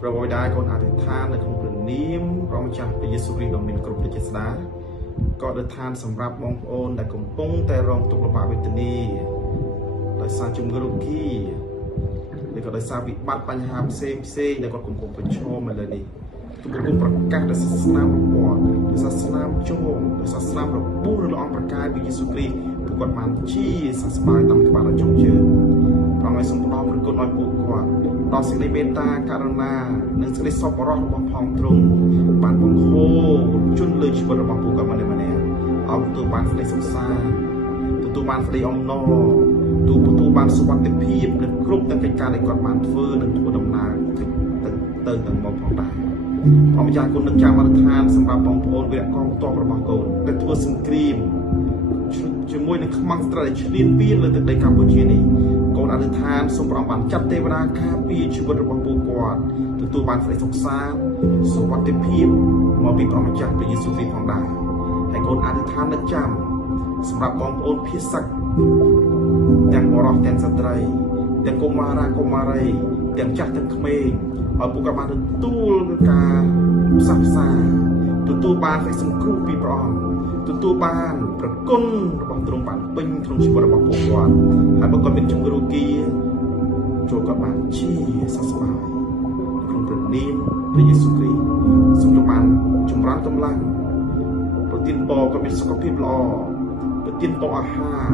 ប្រវត្តិកូនអធិដ្ឋាននៅក្នុងព្រះនាមព្រះម្ចាស់ព្រះយេស៊ូវគ្រីស្ទដ៏មានគ្រប់ព្រះចេស្តាក៏អធិដ្ឋានសម្រាប់បងប្អូនដែលកំពុងតែរងទុក្ខលំបាកវេទនាដោយសារជំងឺរោគីឬក៏ដោយសារវិបត្តិបញ្ហាផ្សេងដែលគាត់កំពុងប្រឈមឥឡូវនេះគឺកំពុងប្រកាសដល់សាសនារបស់សាសនាជុំសាសនារបួសរបស់អង្គប្រកាយព្រះយេស៊ូវគ្រីស្ទពួកគាត់បានជាសះស្បើយតាមក្បាលដល់ចុងជើងព្រះអង្គឲ្យសូមផ្ដល់ព្រះគុណឲ្យពួកគាត់ដល់សេចក្តីមេត្តាករុណានិងសេចក្តីសប្បុរសរបស់ផងទ្រង់បានបង្ហូរជន់លើជីវិតរបស់ពួកគាត់ម្នាក់ៗឲ្យទទួលបានសេចក្តីសុខសាន្តទទួលបានសេចក្តីអំណរទទួលបានសុវត្ថិភាពនិងគ្រប់ទាំងកិច្ចការដែលគាត់បានធ្វើនិងធ្វើដំណើរទៅទាំងមកផងដែរព្រះម្ចាស់គុណនឹងចាំអធិដ្ឋានសម្រាប់បងប្អូនវីរៈកងទ័ពរបស់កូនដែលធ្វើសង្គ្រាមជាមួយនឹងខ្មាំងស្ត្រដែលឈ្លានពានលើទឹកដីកម្ពុជានេះកូនអធិដ្ឋានសូមព្រះអង្គបានចាត់ទេវតាការពារជីវិតរបស់ពួកគាត់ទទួលបានសេចក្តីសុខសាន្តសុវត្ថិភាពមកពីព្រះម្ចាស់ព្រះយេស៊ូវគ្រីស្ទផងដែរហើយកូនអធិដ្ឋាននឹងចាំសម្រាប់បងប្អូនភាសាទាំងបរិសុទ្ធទាំងស្ត្រីទាំងកុមារាកុមារីទាំងចាស់ទាំងក្មេងឲ្យពួកគាត់បានទទួលការផ្សះផ្សាទទួលបានសេចក្តីសង្គ្រោះពីព្រះអង្គទទួលបានប្រគុណរបស់ទ្រង់បានពេញក្នុងជីវិតរបស់ពួកគាត់ហើយបើគាត់មានជំងឺរោគីចូលគាត់បានជាសះស្បើយក្នុងព្រះនាមព្រះយេស៊ូវគ្រីស្ទសូមបានចម្រើនកម្លាំងប្រទានពរគាត់មានសុខភាពល្អប្រទានពរអាហារ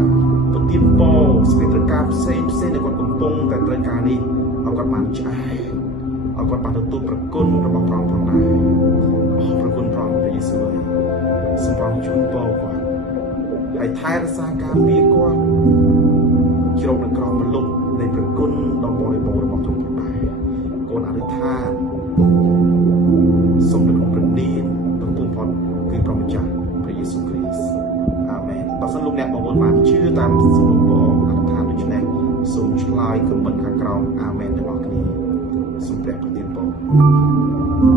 ប្រទានពរស្វេតការផ្សេងដែលគាត់កំពុងតែត្រូវការនេះឲ្យគាត់បានឆ្អែតឲ្យគាត់បានទទួលប្រគុណរបស់ព្រះអង្គផងដែរអរប្រគុណព្រះអង្គព្រះយេស៊ូវសូមព្រះអង្គជួយពរគាត់ហើយថែរក្សាការពារគាត់ជ្រកនៅក្រោមរលកនៃប្រគុណដ៏បរិបូរណ៍របស់ទ្រង់ផងដែរកូនអធិដ្ឋានសូមនៅក្នុងព្រះនាមដ៏ពូផុតគឺព្រះម្ចាស់ព្រះយេស៊ូវគ្រីស្ទអាមែនបើសិនលោកអ្នកបងប្អូនបានជឿតាមសំណុំពរអធិដ្ឋានដូច្នេះសូមឆ្លើយខមមិនខាងក្រោមអាមែនទាំងអស់គ្នាសូមព្រះប្រទានពរ